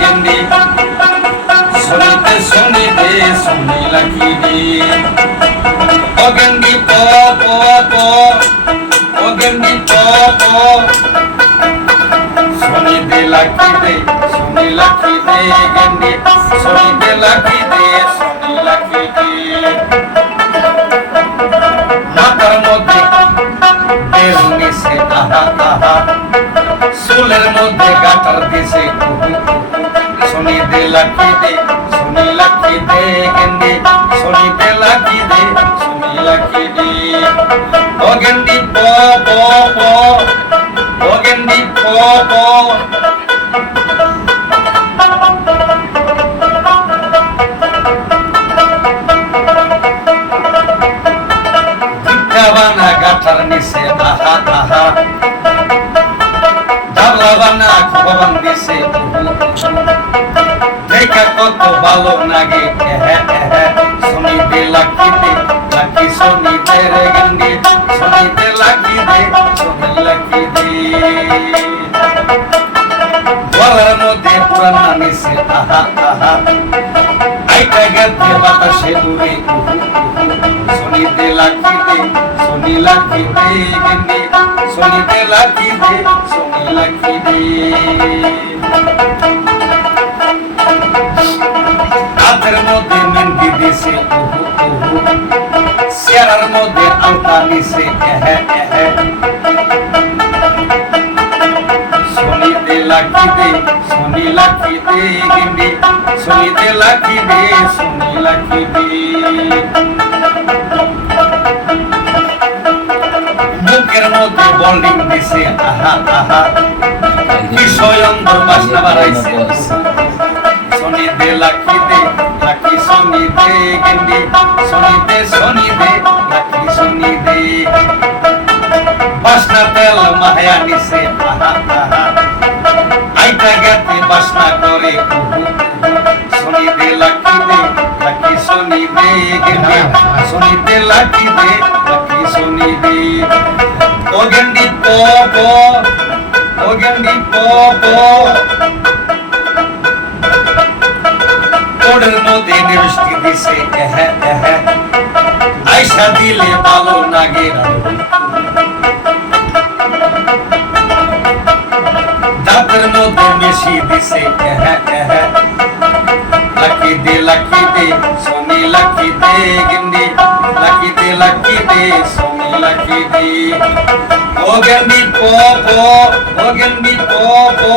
গেন্দি শুনিতে শুনিতে শুনি দি ও গেন্দি প প প, ও গেন্দি প প। শুনিতে লাখি দে শুনি লাখি দে গেন্দি শুনিতে লাখি দে শুনি লাখি দে মাথার মধ্যে তেল মিশে, আহা আহা। চুলের মধ্যে গাটার দিছে কুহু কুহু শুনি দে লাখি দে শুনি লাখি দে গেন্দি শুনি দে লাখি দে শুনি লাখি দে ও গেন্দি প প প ও গেন্দি প প ভিক্ষাবানা গাঠার নিচে আহা আহা ডাবলাবানা খোবাবান দিছে দেখা কত ভালো লাগে শুনিতে লাকিতে লাকি শুনিতে রে গঙ্গে শুনিতে লাকিতে শুনি লাকিতে গলার মধ্যে পুরান নিছে আহা আহা আইটা গেছে বাতাসে উহু শুনিতে লাকিতে শুনি লাকিতে গেন্দি শুনিতে লাকিতে শুনি লাকিতে হাতের মধ্যে মেহেন্দি দিছে চেয়ারের মধ্যে আলতা নিছে এহে এহে শুনিতে লাকিতে শুনি লাকিতে গিন্দি শুনিতে লাকিতে শুনি লাকিতে বুকের মধ্যে বল্ডিং দিছে আহা আহা কি স্বয়ংবর বাসনা বাড়াইছে শুনিতে লাকি শুনিতে গিন্দি শুনিতে শুনিতে লাকি শুনিতে। বাসনা তেল মায়া নিছে আইটা গেতে বাসনা করে। শুনিতে লাকিতে লাকি শুনিতে গেন্দি শুনিতে লাকিতে লাকি শুনিতে। ও গেন্দি প প। ও গেন্দি প প। তোড়ের মধ্যে নিবৃষ্টি দিছে এহে এহে। আইসা দিলে ভালো লাগে দাঁতের মধ্যে মিশি দিছে এহে এহে। লাকি দে লাকি দে, সোনি লাকি দে গিন্দি লাকি দে লাকি দে, সোনি লাকি দে। ও গিন্দি পো পো, ও গিন্দি পো পো।